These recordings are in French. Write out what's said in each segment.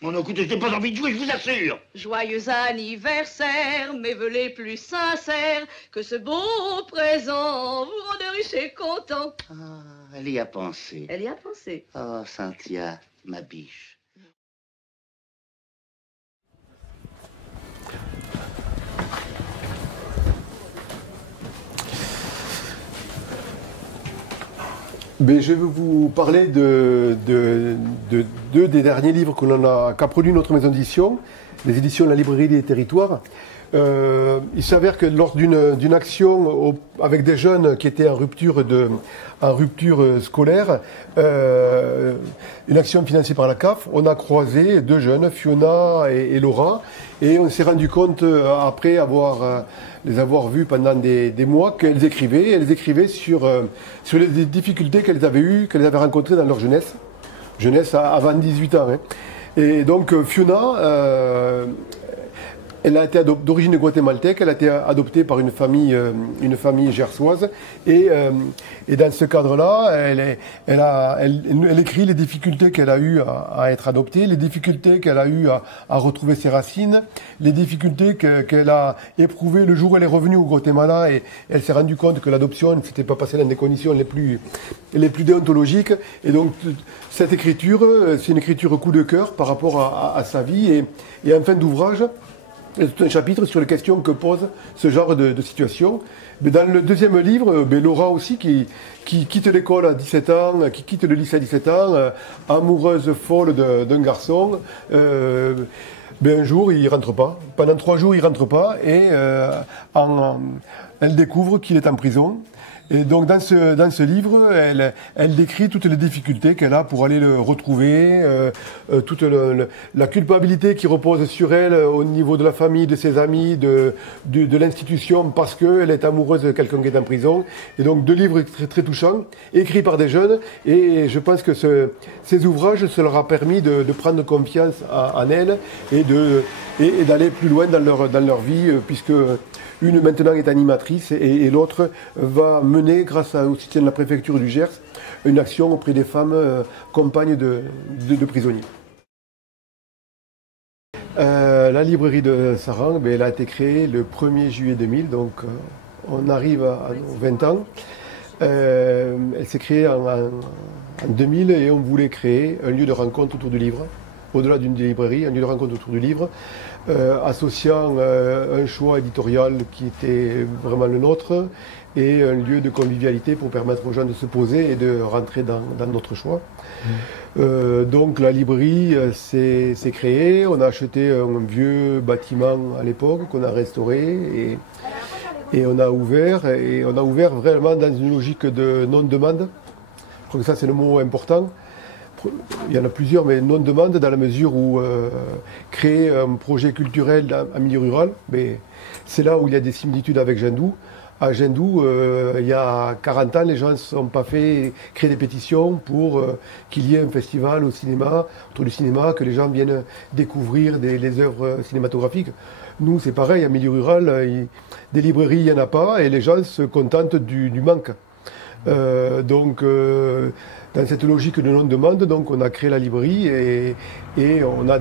Oh non, écoutez, je n'ai pas envie de jouer, je vous assure. Joyeux anniversaire, mes vœux les plus sincères, que ce beau présent vous rende riche et content. Ah, elle y a pensé. Elle y a pensé. Oh, Cynthia, ma biche. Mais je vais vous parler de deux des derniers livres qu'a produit notre maison d'édition, les éditions de la Librairie des Territoires. Il s'avère que lors d'une action avec des jeunes qui étaient en rupture scolaire, une action financée par la CAF, on a croisé deux jeunes, Fiona et Laura, et on s'est rendu compte, après les avoir vues pendant des mois, qu'elles écrivaient sur les difficultés qu'elles avaient rencontrées dans leur jeunesse avant 18 ans. Hein. Et donc Fiona, elle a été d'origine guatémaltèque, elle a été adoptée par une famille gersoise, et dans ce cadre-là, elle écrit les difficultés qu'elle a eues à être adoptée, les difficultés qu'elle a eues à retrouver ses racines, les difficultés qu'elle a éprouvées le jour où elle est revenue au Guatemala, et elle s'est rendue compte que l'adoption ne s'était pas passée dans des conditions les plus déontologiques. Et donc cette écriture, c'est une écriture coup de cœur par rapport à sa vie, et en fin d'ouvrage, il y a tout un chapitre sur les questions que pose ce genre de situation. Mais dans le deuxième livre, Laura aussi, qui quitte l'école à 17 ans, qui quitte le lycée à 17 ans, amoureuse folle d'un garçon, un jour, il rentre pas. Pendant 3 jours, il rentre pas, et elle découvre qu'il est en prison. Et donc dans ce livre, elle décrit toutes les difficultés qu'elle a pour aller le retrouver, toute la culpabilité qui repose sur elle au niveau de la famille, de ses amis, de l'institution, parce qu'elle est amoureuse de quelqu'un qui est en prison. Et donc 2 livres très, très touchants, écrits par des jeunes, et je pense que ces ouvrages, ça leur a permis de prendre confiance en elles et d'aller plus loin dans leur vie, puisque une maintenant est animatrice et l'autre va mener, grâce au soutien de la préfecture du Gers, une action auprès des femmes compagnes de prisonniers. La librairie de Saran, elle a été créée le 1er juillet 2000, donc on arrive à nos 20 ans. Elle s'est créée en 2000, et on voulait créer un lieu de rencontre autour du livre, au-delà d'une librairie, un lieu de rencontre autour du livre, associant un choix éditorial qui était vraiment le nôtre, et un lieu de convivialité pour permettre aux gens de se poser et de rentrer dans notre choix. Donc la librairie s'est créée, on a acheté un vieux bâtiment à l'époque qu'on a restauré, et on a ouvert vraiment dans une logique de non-demande. Je crois que ça, c'est le mot important. Il y en a plusieurs, mais non-demande, dans la mesure où créer un projet culturel en milieu rural, c'est là où il y a des similitudes avec Jendou. À Jendou, il y a 40 ans, les gens ne se sont pas fait créer des pétitions pour qu'il y ait un festival autour du cinéma, que les gens viennent découvrir les œuvres cinématographiques. Nous, c'est pareil, en milieu rural, des librairies, il n'y en a pas, et les gens se contentent du manque. Donc, dans cette logique de non-demande, donc on a créé la librairie, et on a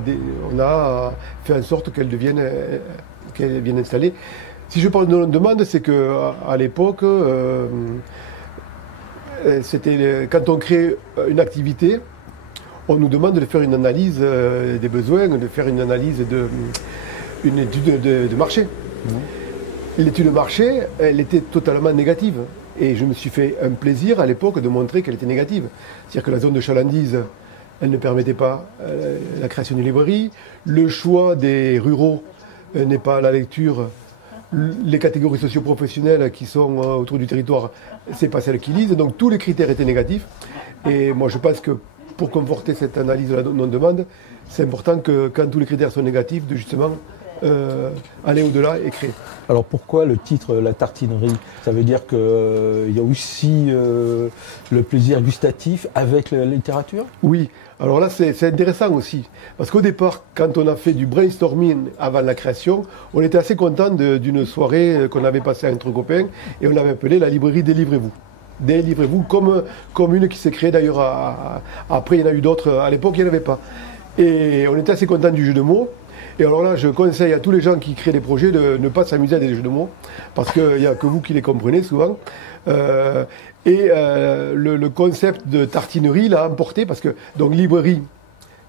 fait en sorte qu'elle vienne installée. Si je parle de non-demande, c'est qu'à l'époque, quand on crée une activité, on nous demande de faire une analyse des besoins, de faire une analyse une étude de marché. L'étude de marché, elle était totalement négative. Et je me suis fait un plaisir à l'époque de montrer qu'elle était négative. C'est-à-dire que la zone de chalandise, elle ne permettait pas la création d'une librairie. Le choix des ruraux n'est pas la lecture. Les catégories socio-professionnelles qui sont autour du territoire, c'est pas celles qui lisent. Donc tous les critères étaient négatifs. Et moi je pense que pour conforter cette analyse de la non-demande, c'est important que quand tous les critères sont négatifs, de justement aller au-delà et créer. Alors pourquoi le titre La Tartinerie? Ça veut dire qu'il y a aussi le plaisir gustatif avec la littérature? Oui, alors là c'est intéressant aussi. Parce qu'au départ, quand on a fait du brainstorming avant la création, on était assez content d'une soirée qu'on avait passée entre copains, et on l'avait appelée la librairie Délivrez-vous. Délivrez-vous, comme une qui s'est créée d'ailleurs après, il y en a eu d'autres, à l'époque il n'y en avait pas. Et on était assez content du jeu de mots. Et alors là, je conseille à tous les gens qui créent des projets de ne pas s'amuser à des jeux de mots, parce qu'il n'y a que vous qui les comprenez souvent. Le concept de tartinerie l'a emporté, parce que, donc, librairie,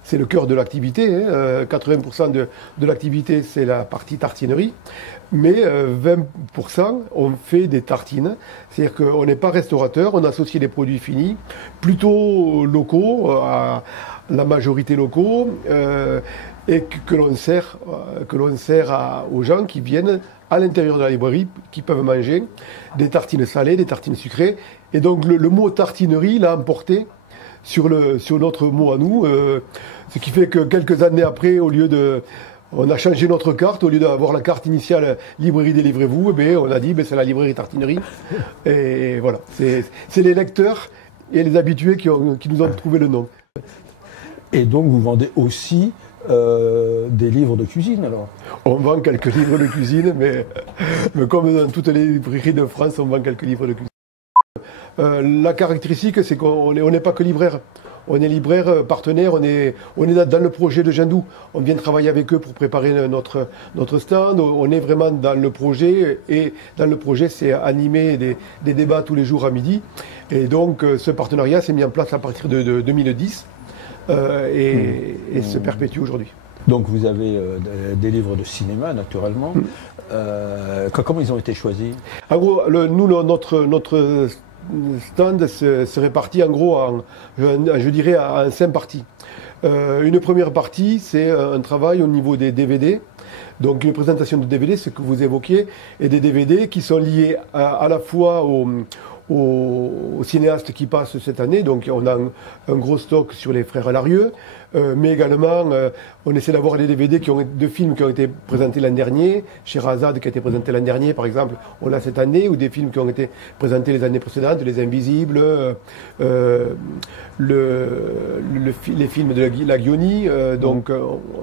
c'est le cœur de l'activité. 80% de l'activité, c'est la partie tartinerie. Mais 20%, on fait des tartines. C'est-à-dire qu'on n'est pas restaurateur, on associe des produits finis, plutôt locaux, à la majorité locaux, et que l'on sert aux gens qui viennent à l'intérieur de la librairie, qui peuvent manger des tartines salées, des tartines sucrées. Et donc le mot tartinerie l'a emporté sur notre mot à nous, ce qui fait que quelques années après, on a changé notre carte, au lieu d'avoir la carte initiale librairie délivrez-vous, on a dit c'est la librairie tartinerie. Et voilà, c'est les lecteurs et les habitués qui nous ont trouvé le nom. Et donc vous vendez aussi des livres de cuisine alors? On vend quelques livres de cuisine, mais comme dans toutes les librairies de France, on vend quelques livres de cuisine. La caractéristique, c'est qu'on n'est pas que libraire. On est libraire, partenaire, on est dans le projet de Jindou. On vient travailler avec eux pour préparer notre stand. On est vraiment dans le projet, et dans le projet, c'est animer des débats tous les jours à midi. Et donc, ce partenariat s'est mis en place à partir de 2010 et se perpétue aujourd'hui. Donc vous avez des livres de cinéma, naturellement. Comment ils ont été choisis? En gros, notre stand se répartit en gros je dirais en 5 parties. Une première partie, c'est un travail au niveau des DVD. Donc une présentation de DVD, ce que vous évoquiez, et des DVD qui sont liés à la fois aux cinéastes qui passent cette année. Donc on a un gros stock sur les frères Larieux, mais également on essaie d'avoir des DVD de films qui ont été présentés l'an dernier. Sherazade qui a été présenté l'an dernier par exemple, on l'a cette année, ou des films qui ont été présentés les années précédentes, Les Invisibles, les films de la Guioni,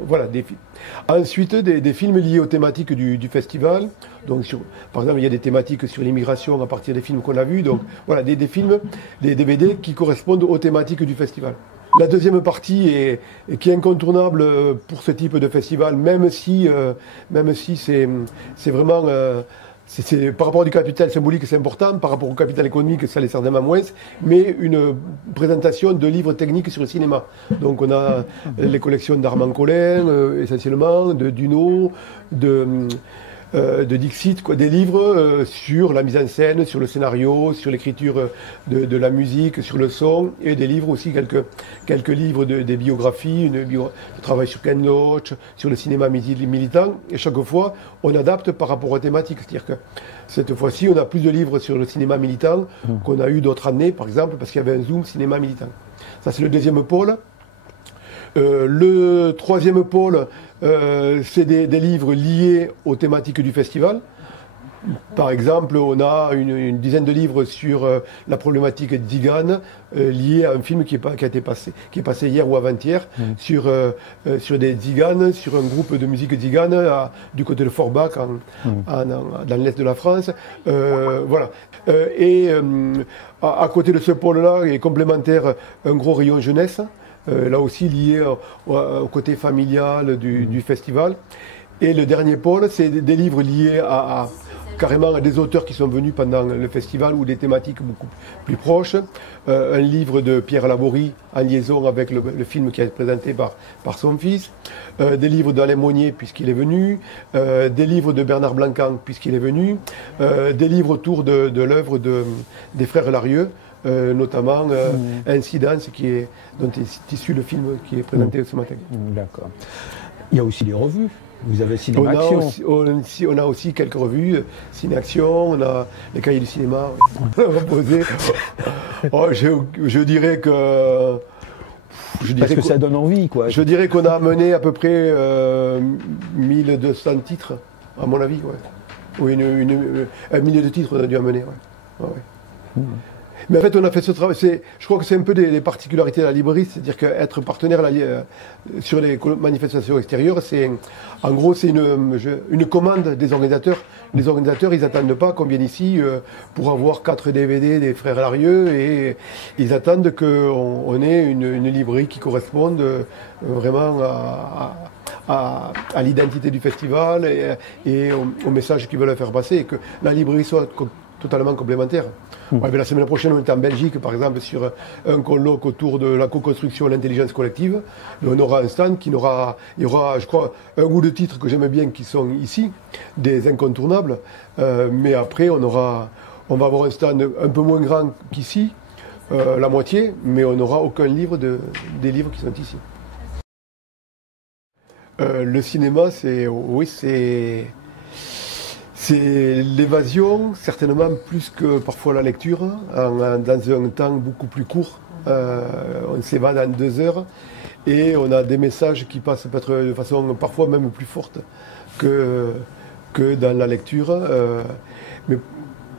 voilà, des films. Ensuite des films liés aux thématiques du festival. Donc par exemple il y a des thématiques sur l'immigration à partir des films qu'on a vus. Donc voilà, des films, des DVD qui correspondent aux thématiques du festival. La deuxième partie qui est incontournable pour ce type de festival, même si c'est vraiment par rapport du capital symbolique, c'est important, par rapport au capital économique, ça l'est certainement moins, mais une présentation de livres techniques sur le cinéma. Donc on a les collections d'Armand Collin, essentiellement, de Duno, de Dixit, des livres sur la mise en scène, sur le scénario, sur l'écriture de la musique, sur le son, et des livres aussi, quelques livres des biographies, de travail sur Ken Loach, sur le cinéma militant, et chaque fois on adapte par rapport aux thématiques. C'est-à-dire que cette fois-ci on a plus de livres sur le cinéma militant qu'on a eu d'autres années, par exemple, parce qu'il y avait un zoom cinéma militant. Ça c'est le deuxième pôle. Le troisième pôle, c'est des livres liés aux thématiques du festival. Par exemple, on a une dizaine de livres sur la problématique d'Igane, liée à un film qui est passé hier ou avant-hier, sur des Ziganes, sur un groupe de musique Zigane du côté de Forbach, dans l'est de la France. Voilà. À côté de ce pôle-là, est complémentaire un gros rayon jeunesse. Là aussi lié au côté familial du festival. Et le dernier pôle, c'est des livres liés carrément à des auteurs qui sont venus pendant le festival, ou des thématiques beaucoup plus proches. Un livre de Pierre Laborie en liaison avec le film qui a été présenté par son fils. Des livres d'Alain Monnier puisqu'il est venu. Des livres de Bernard Blancan puisqu'il est venu. Des livres autour de l'œuvre des frères Larieux. Notamment Incidence, dont est issu le film qui est présenté ce matin. D'accord. Il y a aussi des revues. Vous avez Cinéma Action. On a aussi quelques revues, Ciné Action, on a les cahiers du cinéma reposés. Je dirais que... Parce que ça donne envie, quoi. Je dirais qu'on a amené à peu près 1200 titres, à mon avis. Ouais. Oui, un millier de titres on a dû amener. Ouais. Mais en fait, on a fait ce travail. Je crois que c'est un peu des particularités de la librairie, c'est-à-dire qu'être partenaire sur les manifestations extérieures, en gros, c'est une commande des organisateurs. Les organisateurs, ils n'attendent pas qu'on vienne ici pour avoir 4 DVD des Frères Larieux, et ils attendent qu'on ait une librairie qui corresponde vraiment à l'identité du festival et au message qu'ils veulent faire passer, et que la librairie soit totalement complémentaire. Ouais, la semaine prochaine, on est en Belgique, par exemple, sur un colloque autour de la co-construction et l'intelligence collective. Et on aura un stand il y aura, je crois, un ou deux titres que j'aime bien qui sont ici, des incontournables. Mais après, on va avoir un stand un peu moins grand qu'ici, la moitié, mais on n'aura aucun livre des livres qui sont ici. Le cinéma, c'est l'évasion, certainement plus que parfois la lecture, dans un temps beaucoup plus court. On s'évade en 2 heures et on a des messages qui passent peut-être de façon parfois même plus forte que dans la lecture.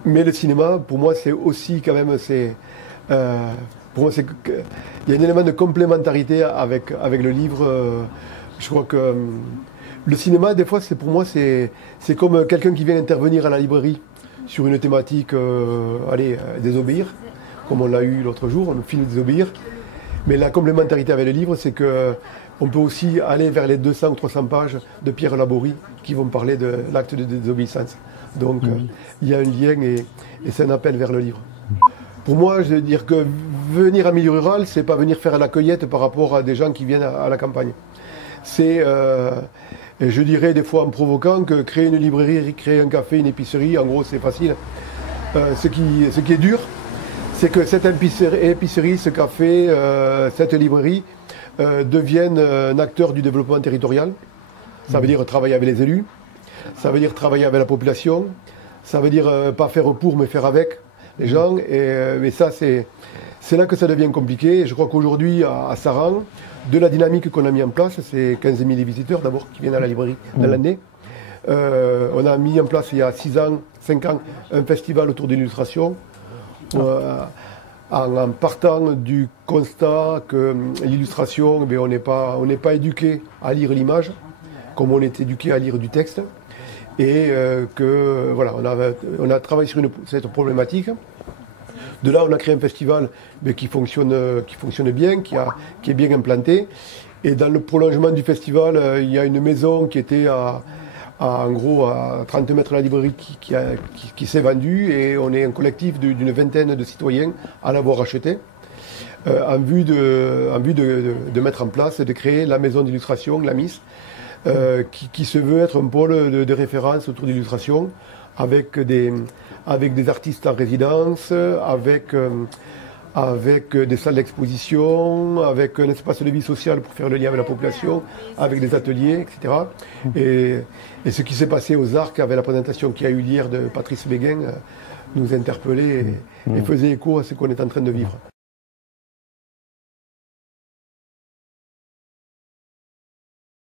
Mais le cinéma, pour moi, c'est aussi quand même, pour moi, il y a un élément de complémentarité avec le livre. Je crois que le cinéma, des fois, pour moi, c'est comme quelqu'un qui vient intervenir à la librairie sur une thématique, désobéir, comme on l'a eu l'autre jour, le film Désobéir. Mais la complémentarité avec le livre, c'est qu'on peut aussi aller vers les 200 ou 300 pages de Pierre Laborie qui vont parler de l'acte de désobéissance. Donc, il y a un lien et c'est un appel vers le livre. Pour moi, je veux dire que venir en milieu rural, c'est pas venir faire la cueillette par rapport à des gens qui viennent à la campagne. C'est, je dirais des fois en provoquant, que créer une librairie, créer un café, une épicerie, en gros c'est facile. Ce qui est dur, c'est que cette épicerie, ce café, cette librairie deviennent un acteur du développement territorial. Ça veut dire travailler avec les élus, ça veut dire travailler avec la population, ça veut dire pas faire pour mais faire avec les gens. Mais ça, c'est là que ça devient compliqué. Et je crois qu'aujourd'hui, à Saran, de la dynamique qu'on a mis en place, c'est 15 000 visiteurs d'abord qui viennent à la librairie dans l'année. On a mis en place il y a 6 ans, 5 ans, un festival autour de l'illustration, en partant du constat que l'illustration, on n'est pas éduqué à lire l'image, comme on est éduqué à lire du texte, et que voilà, on a travaillé sur cette problématique. De là, on a créé un festival qui fonctionne bien, qui est bien implanté. Et dans le prolongement du festival, il y a une maison qui était en gros à 30 mètres de la librairie qui s'est vendue. Et on est un collectif d'une vingtaine de citoyens à l'avoir acheté, en vue de mettre en place, de créer la maison d'illustration, la MIS, qui se veut être un pôle de référence autour de l'illustration, avec des artistes en résidence, avec des salles d'exposition, avec un espace de vie sociale pour faire le lien avec la population, avec des ateliers, etc. Et ce qui s'est passé aux Arcs avec la présentation qui a eu hier de Patrice Béguin nous interpellait et faisait écho à ce qu'on est en train de vivre.